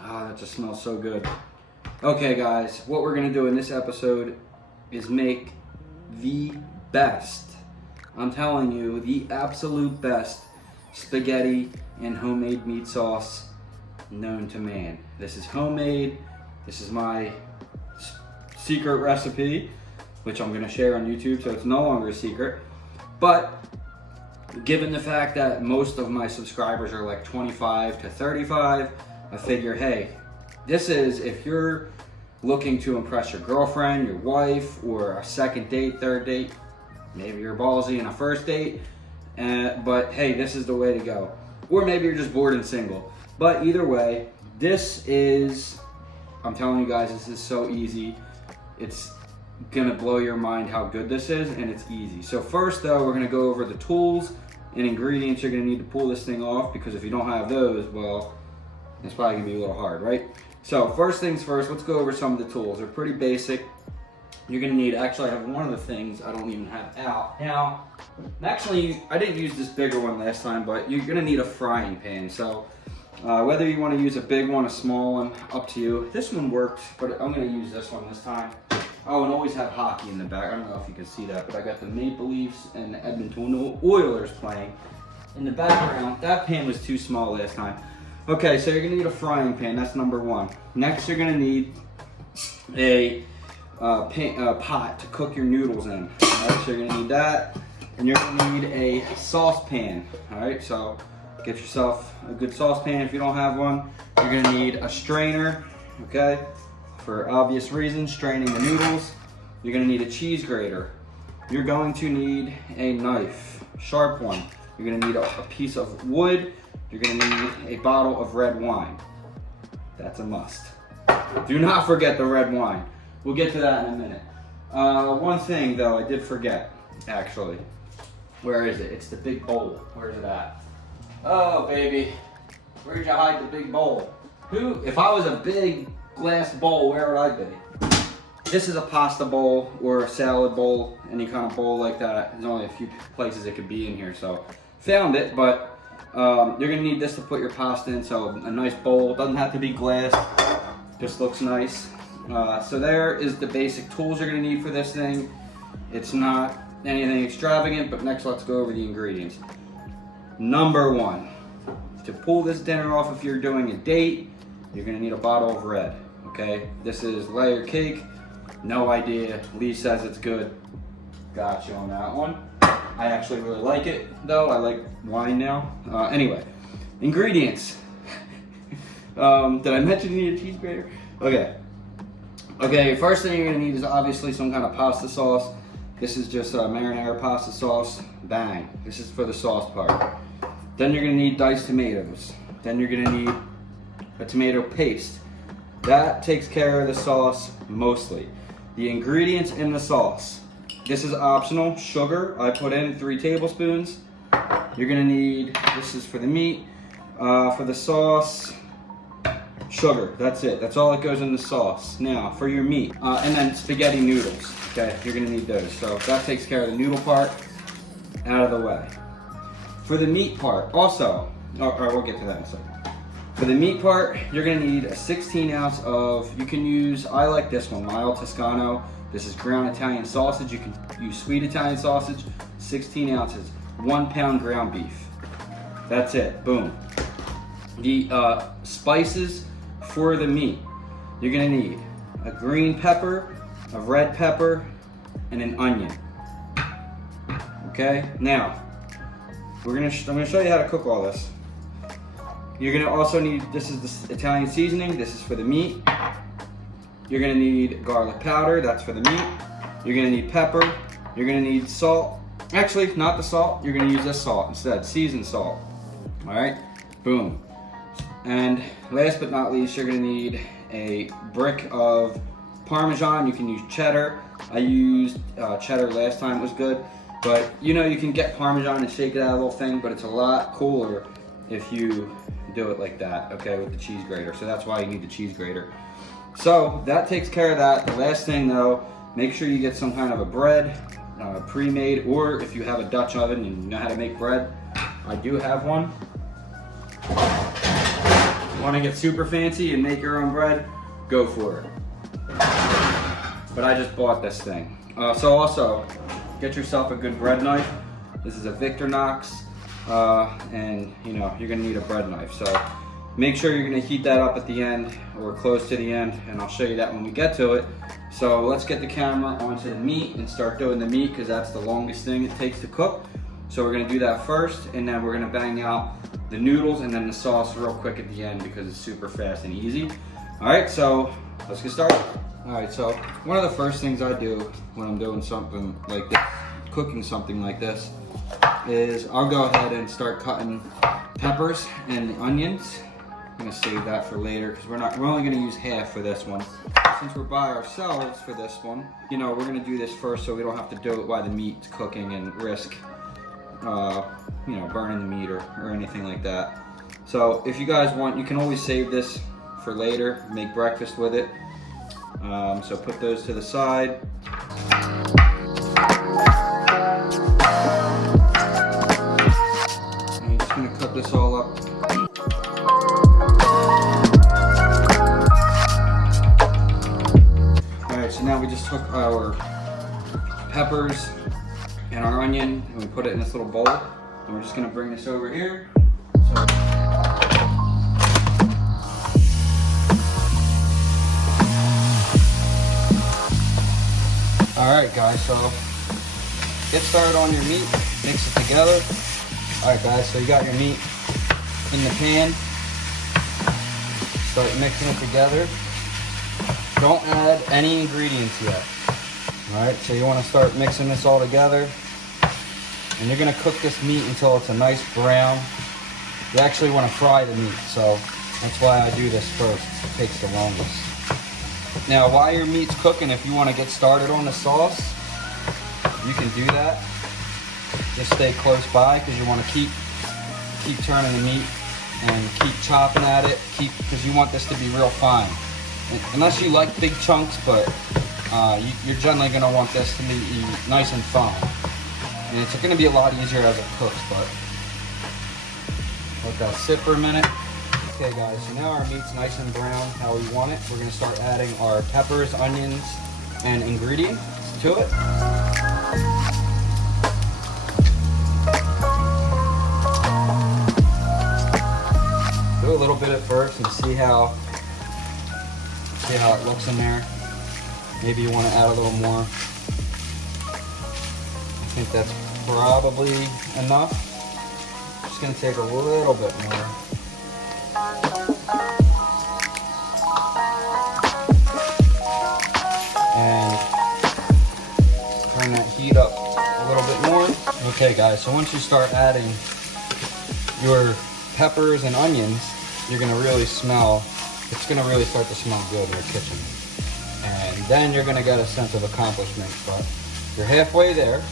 Ah, that just smells so good. Okay, guys, what we're gonna do in this episode is make the best, I'm telling you, the absolute best spaghetti and homemade meat sauce known to man. This is homemade. This is my secret recipe, which I'm gonna share on YouTube, so it's no longer a secret. But given the fact that most of my subscribers are like 25 to 35, I figure, hey, this is if you're looking to impress your girlfriend, your wife, or a second date, third date, maybe you're ballsy in a first date, but hey, this is the way to go. Or maybe you're just bored and single. But either way, this is, I'm telling you guys, this is so easy. It's gonna blow your mind how good this is, and it's easy. So first though, we're gonna go over the tools and ingredients you're gonna need to pull this thing off, because if you don't have those, well, it's probably gonna be a little hard, right? So first things first, let's go over some of the tools. They're pretty basic. You're gonna need, actually I have one of the things I don't even have out. Now, actually, I didn't use this bigger one last time, but you're gonna need a frying pan. So whether you wanna use a big one, a small one, up to you. This one works, but I'm gonna use this one this time. Oh, and always have hockey in the back. I don't know if you can see that, but I got the Maple Leafs and the Edmonton Oilers playing in the background. That pan was too small last time. Okay, so you're gonna need a frying pan, that's number one. Next, you're gonna need a pot to cook your noodles in. All right, so you're gonna need that, and you're gonna need a saucepan. All right, so get yourself a good saucepan if you don't have one. You're gonna need a strainer, okay? For obvious reasons, straining the noodles. You're gonna need a cheese grater. You're going to need a knife, sharp one. You're gonna need a piece of wood. You're gonna need a bottle of red wine. That's a must. Do not forget the red wine. We'll get to that in a minute. One thing though, I did forget, actually. Where is it? It's the big bowl. Where's it at? Oh, baby. Where'd you hide the big bowl? If I was a big glass bowl, where would I be? This is a pasta bowl or a salad bowl, any kind of bowl like that. There's only a few places it could be in here, so found it, but you're gonna need this to put your pasta in, so a nice bowl. Doesn't have to be glass, just looks nice. So there is the basic tools you're gonna need for this thing. It's not anything extravagant, but next let's go over the ingredients. Number one, to pull this dinner off if you're doing a date, you're gonna need a bottle of red, okay? This is layer cake, no idea. Lee says it's good. Got you on that one. I actually really like it though. I like wine now. Anyway, ingredients. Did I mention you need a cheese grater? Okay, first thing you're gonna need is obviously some kind of pasta sauce. This is just marinara pasta sauce. Bang. This is for the sauce part. Then you're gonna need diced tomatoes. Then you're gonna need a tomato paste. That takes care of the sauce mostly. The ingredients in the sauce. This is optional. Sugar, I put in 3 tablespoons. You're gonna need, this is for the meat. For the sauce, sugar, that's it. That's all that goes in the sauce. Now, for your meat, and then spaghetti noodles, okay? You're gonna need those. So that takes care of the noodle part out of the way. For the meat part, also, we'll get to that in a second. For the meat part, you're gonna need a 16 ounce of, you can use, I like this one, mild Toscano. This is ground Italian sausage. You can use sweet Italian sausage, 16 ounces, 1 pound ground beef. That's it, boom. The spices for the meat, you're gonna need a green pepper, a red pepper, and an onion. Okay, now, I'm gonna show you how to cook all this. You're gonna also need, this is the Italian seasoning, this is for the meat. You're gonna need garlic powder, that's for the meat. You're gonna need pepper. You're gonna need salt. Actually, not the salt, you're gonna use this salt instead, seasoned salt. All right, boom. And last but not least, you're gonna need a brick of Parmesan. You can use cheddar. I used cheddar last time, it was good. But you know, you can get Parmesan and shake it out of the little thing, but it's a lot cooler if you do it like that, okay, with the cheese grater. So that's why you need the cheese grater. So that takes care of that. The last thing though, make sure you get some kind of a bread, pre-made, or if you have a Dutch oven and you know how to make bread, I do have one. Want to get super fancy and make your own bread? Go for it. But I just bought this thing. So also, get yourself a good bread knife. This is a Victorinox, and you know, you're gonna need a bread knife. So make sure you're gonna heat that up at the end or close to the end, and I'll show you that when we get to it. So let's get the camera onto the meat and start doing the meat, because that's the longest thing it takes to cook. So we're gonna do that first, and then we're gonna bang out the noodles and then the sauce real quick at the end because it's super fast and easy. All right, so let's get started. All right, so one of the first things I do when I'm doing something like this, cooking something like this, is I'll go ahead and start cutting peppers and the onions. I'm gonna save that for later because we're only gonna use half for this one. Since we're by ourselves for this one, you know, we're gonna do this first so we don't have to do it while the meat's cooking and risk you know, burning the meat or anything like that. So if you guys want, you can always save this for later, make breakfast with it. So put those to the side. And I'm just gonna cut this all up. All right, so now we just took our peppers and our onion and we put it in this little bowl, and we're just gonna bring this over here. So, all right guys, so get started on your meat, mix it together. All right guys, so you got your meat in the pan, start mixing it together. Don't add any ingredients yet. All right, so you wanna start mixing this all together. And you're gonna cook this meat until it's a nice brown. You actually wanna fry the meat, so that's why I do this first. It takes the longest. Now, while your meat's cooking, if you wanna get started on the sauce, you can do that. Just stay close by, because you wanna keep turning the meat and keep chopping at it, because you want this to be real fine. Unless you like big chunks, but you're generally gonna want this to be nice and fine. And it's going to be a lot easier as it cooks, but let that sit for a minute. Okay guys, so now our meat's nice and brown how we want it. We're going to start adding our peppers, onions, and ingredients to it. Do a little bit at first and see how it looks in there. Maybe you want to add a little more. I think that's probably enough. Just gonna take a little bit more. And turn that heat up a little bit more. Okay guys, so once you start adding your peppers and onions, you're gonna really smell, it's gonna really start to smell good in your kitchen. And then you're gonna get a sense of accomplishment, but you're halfway there.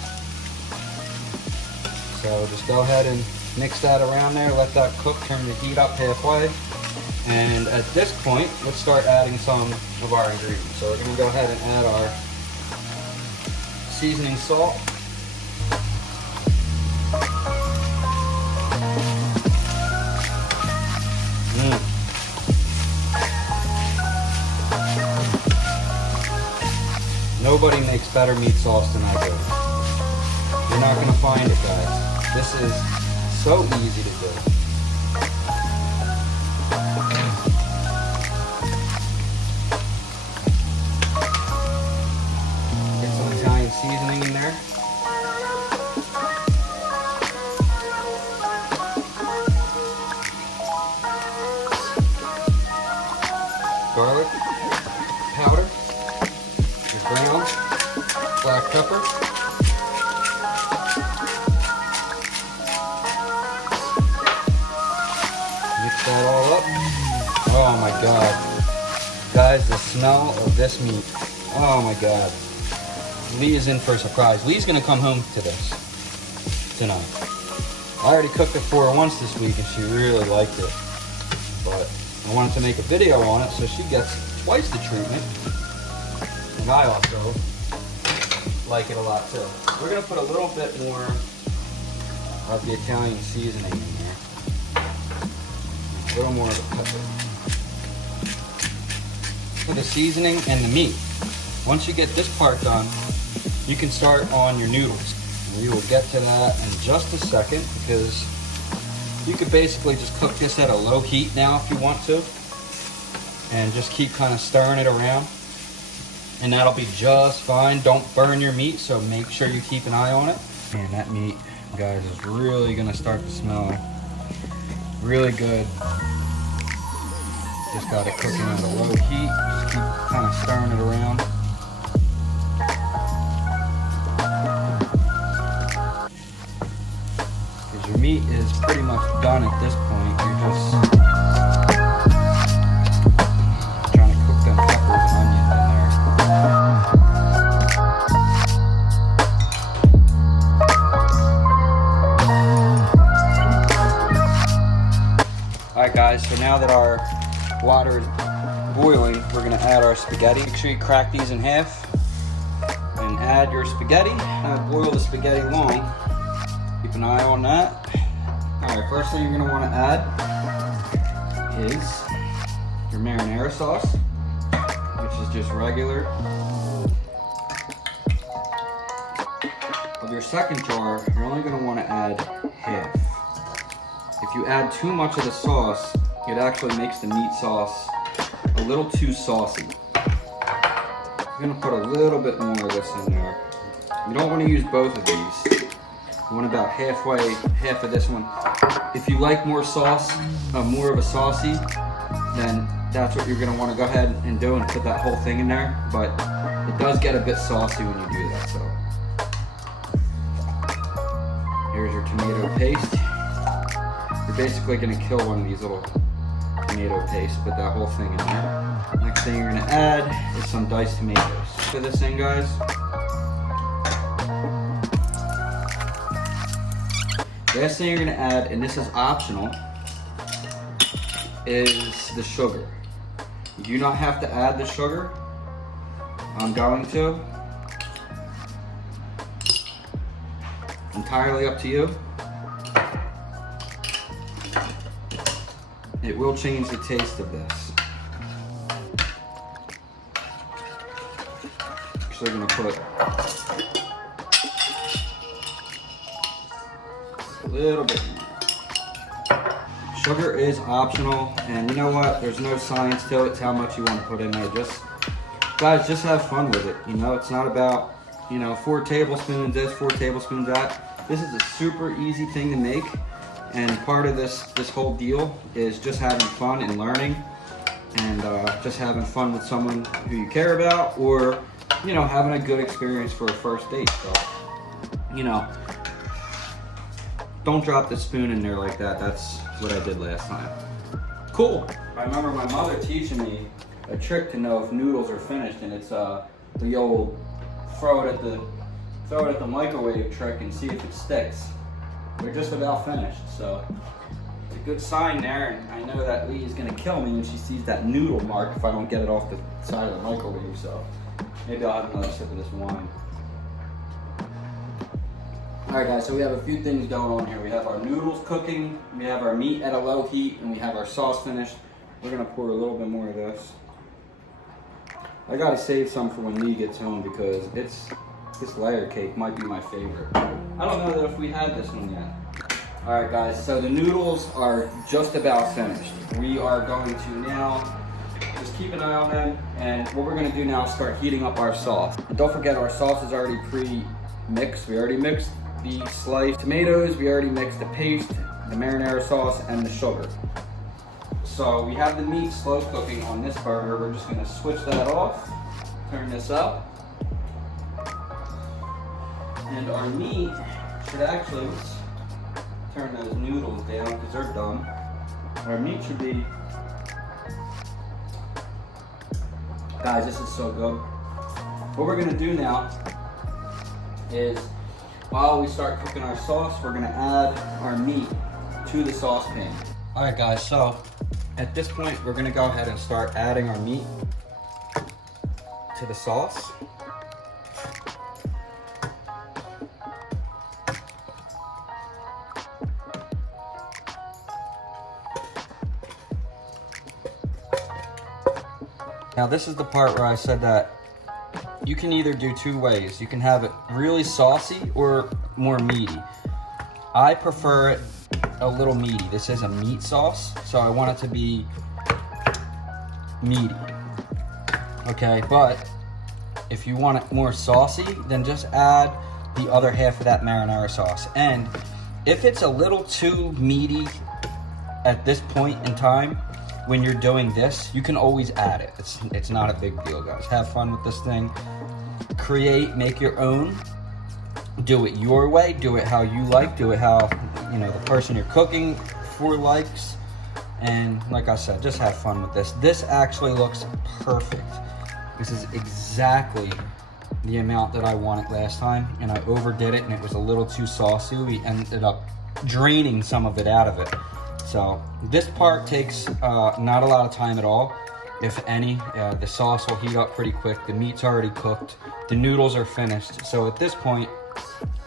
So just go ahead and mix that around there, let that cook, turn the heat up halfway. And at this point, let's start adding some of our ingredients. So we're gonna go ahead and add our seasoning salt. Nobody makes better meat sauce than I do. You're not gonna find it, guys. This is so easy to do. Get some Italian seasoning in there. Garlic powder, your brown, black pepper. Mix that all up. Oh my God. Guys, the smell of this meat. Oh my God. Lee is in for a surprise. Lee's gonna come home to this tonight. I already cooked it for her once this week and she really liked it. But I wanted to make a video on it so she gets twice the treatment. And I also like it a lot too. We're gonna put a little bit more of the Italian seasoning in there. A little more of a pepper. For the seasoning and the meat. Once you get this part done, you can start on your noodles. We will get to that in just a second because you could basically just cook this at a low heat now if you want to. And just keep kind of stirring it around. And that'll be just fine. Don't burn your meat, so make sure you keep an eye on it. And that meat, guys, is really gonna start to smell really good. Just got it cooking at a low heat. Just keep kind of stirring it around. Because your meat is pretty much done at this point. You're just trying to cook them peppers and onions in there. Alright guys, so now that our water is boiling, we're going to add our spaghetti. Make sure you crack these in half and add your spaghetti. Boil the spaghetti long. Keep an eye on that. Alright, first thing you're going to want to add is your marinara sauce, which is just regular. Of your second jar, you're only going to want to add half. If you add too much of the sauce, it actually makes the meat sauce a little too saucy. You're gonna put a little bit more of this in there. You don't want to use both of these. You want about half of this one. If you like more sauce, more of a saucy, then that's what you're gonna want to go ahead and do and put that whole thing in there. But it does get a bit saucy when you do that, so. Here's your tomato paste. You're basically going to kill one of these little tomato paste, put that whole thing in there. Next thing you're going to add is some diced tomatoes. For this thing, guys, last thing you're going to add, and this is optional, is the sugar. You do not have to add the sugar. I'm going to. Entirely up to you. It will change the taste of this. So we're going to put a little bit more. Sugar is optional, and you know what? There's no science to it. It's how much you want to put in there. Guys, just have fun with it. You know, it's not about, 4 tablespoons this, 4 tablespoons that. This is a super easy thing to make. And part of this whole deal is just having fun and learning, and just having fun with someone who you care about, or having a good experience for a first date. So, don't drop the spoon in there like that. That's what I did last time. Cool. I remember my mother teaching me a trick to know if noodles are finished, and it's the old throw it at the microwave trick and see if it sticks. We're just about finished, so it's a good sign there, and I know that Lee is gonna kill me when she sees that noodle mark if I don't get it off the side of the microwave, so maybe I'll have another sip of this wine. Alright guys, so we have a few things going on here. We have our noodles cooking, we have our meat at a low heat, and we have our sauce finished. We're gonna pour a little bit more of this. I gotta save some for when Lee gets home because this layer cake might be my favorite. I don't know that if we had this one yet. Alright guys, so the noodles are just about finished. We are going to now just keep an eye on them, and what we're going to do now is start heating up our sauce. And don't forget, our sauce is already pre-mixed. We already mixed the sliced tomatoes, we already mixed the paste, the marinara sauce, and the sugar. So we have the meat slow cooking on this burger. We're just going to switch that off, turn this up. And our meat should actually, let's turn those noodles down because they're done. Our meat should be, guys, this is so good. What we're gonna do now is, while we start cooking our sauce, we're gonna add our meat to the saucepan. All right guys, so at this point, we're gonna go ahead and start adding our meat to the sauce. Now this is the part where I said that you can either do two ways. You can have it really saucy or more meaty. I prefer it a little meaty. This is a meat sauce, so I want it to be meaty. Okay, but if you want it more saucy, then just add the other half of that marinara sauce. And if it's a little too meaty at this point in time, when you're doing this, you can always add it. It's not a big deal, guys. Have fun with this thing. Create, make your own. Do it your way. Do it how you like. Do it how, you know, the person you're cooking for likes. And like I said, just have fun with this. This actually looks perfect. This is exactly the amount that I wanted last time, and I overdid it and it was a little too saucy. We ended up draining some of it out of it. So this part takes not a lot of time at all, if any. The sauce will heat up pretty quick. The meat's already cooked. The noodles are finished. So at this point,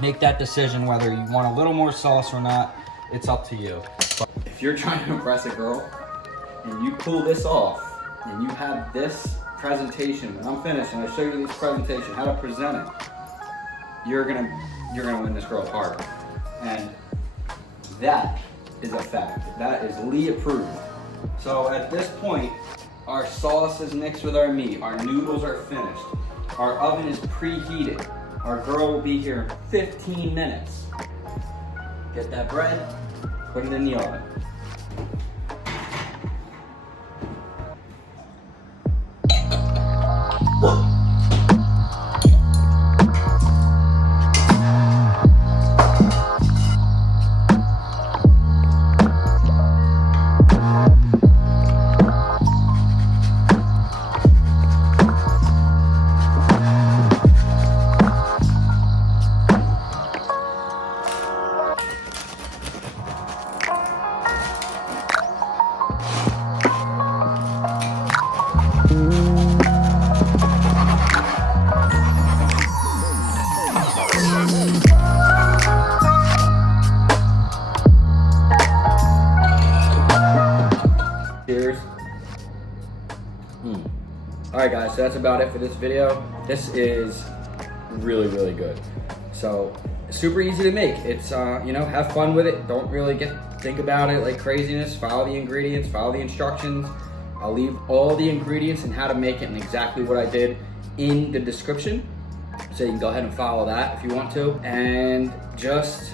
make that decision whether you want a little more sauce or not. It's up to you. But if you're trying to impress a girl and you pull this off and you have this presentation, when I'm finished and I show you this presentation, how to present it, you're gonna win this girl's heart. And that is a fact. That is Lee approved. So at this point, our sauce is mixed with our meat. Our noodles are finished. Our oven is preheated. Our girl will be here in 15 minutes. Get that bread, put it in the oven. Cheers. Alright guys, so that's about it for this video. This is really, really good. So, super easy to make. It's, you know, have fun with it. Don't really think about it like craziness. Follow the ingredients, follow the instructions. I'll leave all the ingredients and how to make it and exactly what I did in the description. So you can go ahead and follow that if you want to. And just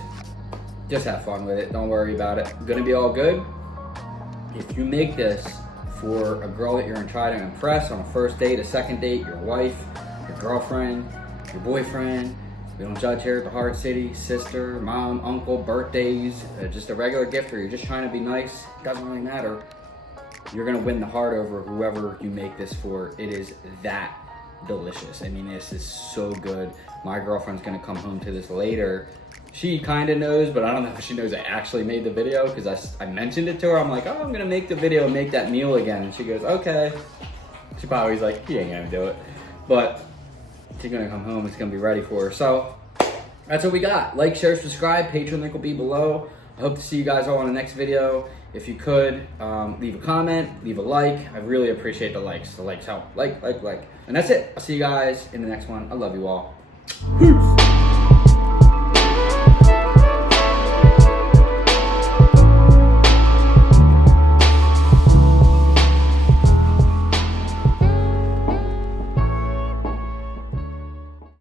have fun with it. Don't worry about it. Gonna be all good. If you make this for a girl that you're trying to impress on a first date, a second date, your wife, your girlfriend, your boyfriend, we don't judge here at the Heart City, sister, mom, uncle, birthdays, just a regular gift, or you're just trying to be nice, doesn't really matter. You're gonna win the heart over whoever you make this for. It is that delicious. I mean, this is so good. My girlfriend's gonna come home to this later. She kind of knows, but I don't know if she knows I actually made the video, because I mentioned it to her. I'm like, oh, I'm gonna make the video and make that meal again. And she goes, okay. She probably's like, he ain't gonna do it. But she's gonna come home, it's gonna be ready for her. So that's what we got. Like, share, subscribe, Patreon link will be below. I hope to see you guys all in the next video. If you could, leave a comment, leave a like. I really appreciate the likes. The likes help. Like. And that's it. I'll see you guys in the next one. I love you all. Peace.